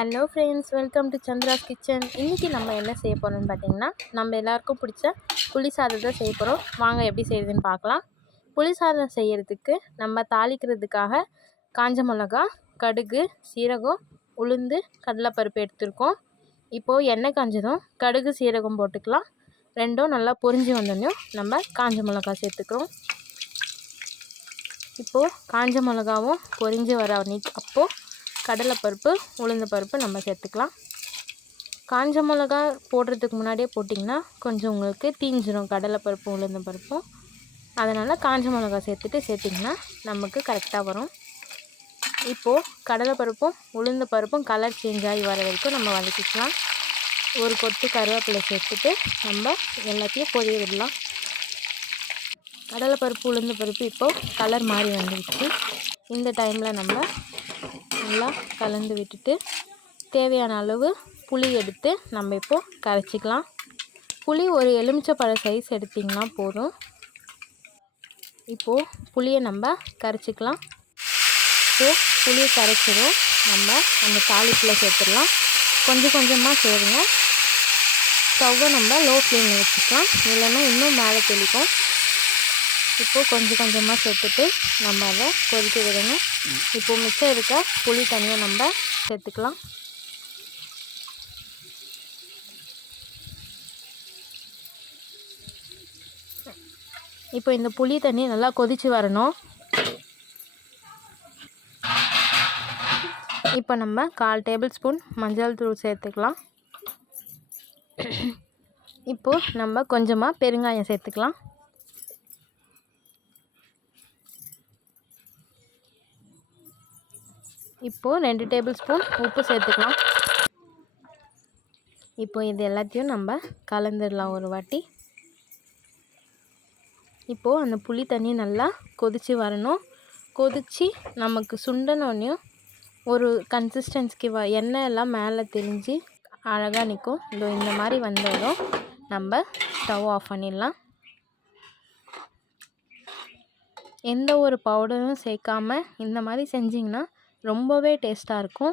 Hello friends, welcome to Chandra's kitchen. இன்றைக்கி நம்ம என்ன செய்ய போகிறோம்னு பார்த்திங்கன்னா, நம்ம எல்லாேருக்கும் பிடிச்ச புளி சாதத்தை செய்ய போகிறோம். வாங்க எப்படி செய்கிறதுன்னு பார்க்கலாம். புளி சாதம் செய்கிறதுக்கு நம்ம தாளிக்கிறதுக்காக காஞ்ச மிளகா, கடுகு, சீரகம், உளுந்து, கடலைப்பருப்பு எடுத்துருக்கோம். இப்போது எண்ணெய் காஞ்சதும் கடுகு, சீரகம் போட்டுக்கலாம். ரெண்டும் நல்லா பொரிஞ்சு வந்தோடனையும் நம்ம காஞ்ச மிளகா சேர்த்துக்கிறோம். இப்போது காஞ்ச மிளகாவும் பொரிஞ்சு வர அப்போது கடலைப்பருப்பு, உளுந்து பருப்பு நம்ம சேர்த்துக்கலாம். காஞ்ச மிளகா போடுறதுக்கு முன்னாடியே போட்டிங்கன்னா கொஞ்சம் உங்களுக்கு தீஞ்சிரும் கடலைப்பருப்பும் உளுந்து பருப்பும். அதனால் காஞ்ச மிளகா சேர்த்திங்கன்னா நமக்கு கரெக்டாக வரும். இப்போது கடலைப்பருப்பும் உளுந்து பருப்பும் கலர் சேஞ்ச் ஆகி வர வரைக்கும் நம்ம வதக்கிக்கலாம். ஒரு கொத்து கருவேப்பிலை சேர்த்துட்டு நம்ம எல்லாத்தையும் பொரிய விடலாம். கடலைப்பருப்பு உளுந்து பருப்பு இப்போது கலர் மாறி வந்துடுச்சு. இந்த டைமில் நம்ம நல்லா கலந்து விட்டுட்டு தேவையான அளவு புளி எடுத்து நம்ம இப்போது கரைச்சிக்கலாம். புளி ஒரு எலுமிச்சைப்பழ சைஸ் எடுத்திங்கன்னா போதும். இப்போது புளியை நம்ம கரைச்சிக்கலாம். புளியை கரைச்சதும் நம்ம அந்த தாளிப்பில் சேர்த்துடலாம். கொஞ்சம் கொஞ்சமாக சேருங்க. ஸ்டவ்வை நம்ம லோ ஃப்ளேமில் வச்சுக்கலாம், இல்லைன்னா இன்னும் மேலே தெளிக்கும். இப்போது கொஞ்சம் கொஞ்சமாக சேர்த்துட்டு நம்ம அதை கொதிக்க விடணும். இப்போது மிச்சம் இருக்க புளி தண்ணியை நம்ம சேர்த்துக்கலாம். இப்போ இந்த புளி தண்ணி நல்லா கொதித்து வரணும். இப்போ நம்ம 1/4 டேபிள் ஸ்பூன் மஞ்சள் தூள் சேர்த்துக்கலாம். இப்போது நம்ம கொஞ்சமாக பெருங்காயம் சேர்த்துக்கலாம். இப்போது 2 டேபிள் ஸ்பூன் உப்பு சேர்த்துக்கலாம். இப்போ இது எல்லாத்தையும் நம்ம கலந்துடலாம் ஒரு வாட்டி. இப்போது அந்த புளி தண்ணி நல்லா கொதித்து வரணும். கொதித்து நமக்கு சுண்டனோடனையும் ஒரு கன்சிஸ்டன்சிக்கு எண்ணெய் எல்லாம் மேலே தெரிஞ்சு அழகாக நிற்கும். இந்த மாதிரி வந்ததும் நம்ம ஸ்டவ் ஆஃப் பண்ணிடலாம். எந்த ஒரு பவுடரும் சேர்க்காமல் இந்த மாதிரி செஞ்சிங்கன்னா ரொம்பவே டேஸ்ட்டாக இருக்கும்.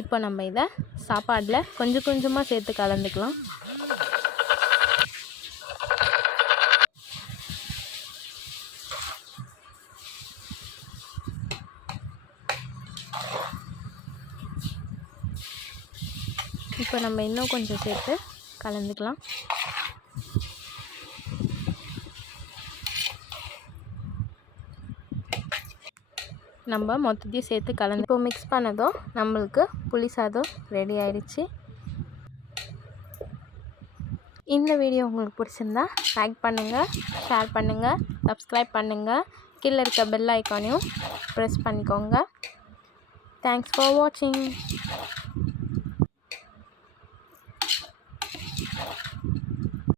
இப்போ நம்ம இதை சாப்பாடில் கொஞ்சம் கொஞ்சமாக சேர்த்து கலந்துக்கலாம். இப்போ நம்ம இன்னும் கொஞ்சம் சேர்த்து கலந்துக்கலாம். நம்ம மொத்தத்தையும் சேர்த்து கலந்து இப்போ மிக்ஸ் பண்ணதும் நம்மளுக்கு புளி சாதம் ரெடி ஆயிடுச்சு. இந்த வீடியோ உங்களுக்கு பிடிச்சிருந்தா லைக் பண்ணுங்கள், ஷேர் பண்ணுங்கள், சப்ஸ்கிரைப் பண்ணுங்கள். கீழே இருக்க பெல் ஐக்கானையும் ப்ரெஸ் பண்ணிக்கோங்க. தேங்க்ஸ் ஃபார் வாட்சிங்.